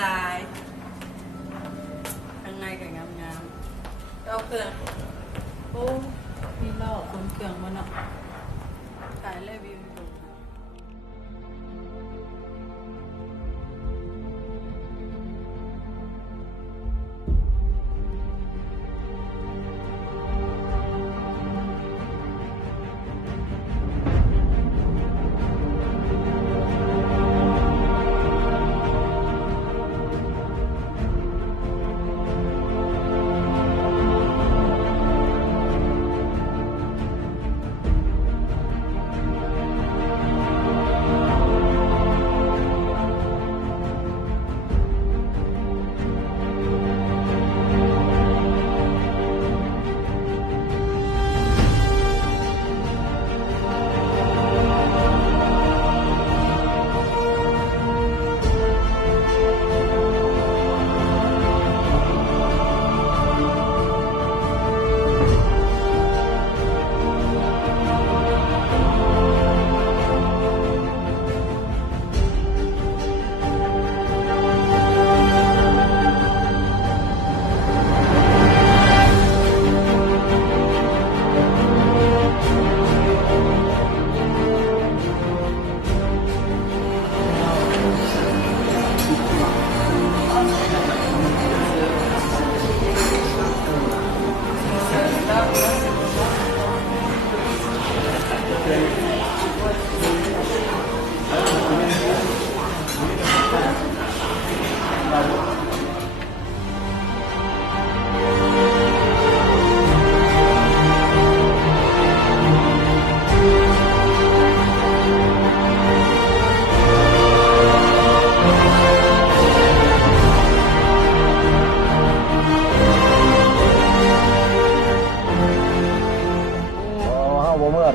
ลายข้างในก็งามๆเอาเครื่องโอ้มีล่อคนเครื่องมาเนาะขายเลยวิวดู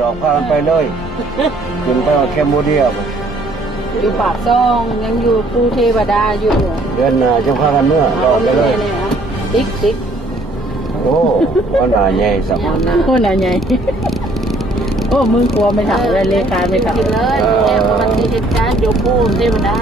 ดอกพากันไปเลยขึ้นไปเอาแคมโบเดียอยู่ปากซ่องยังอยู่ปูเทวดาอยู่เดือนหน้าจะพากันเมื่อดอกไปเลยติ๊กโอ้วันหน้าใหญ่สักคนไหนใหญ่โอ้มึงกลัวไม่ถามเลยเลขาไม่ถามเลยแอบมันมีเหตุการณ์อยู่ปูเทวดา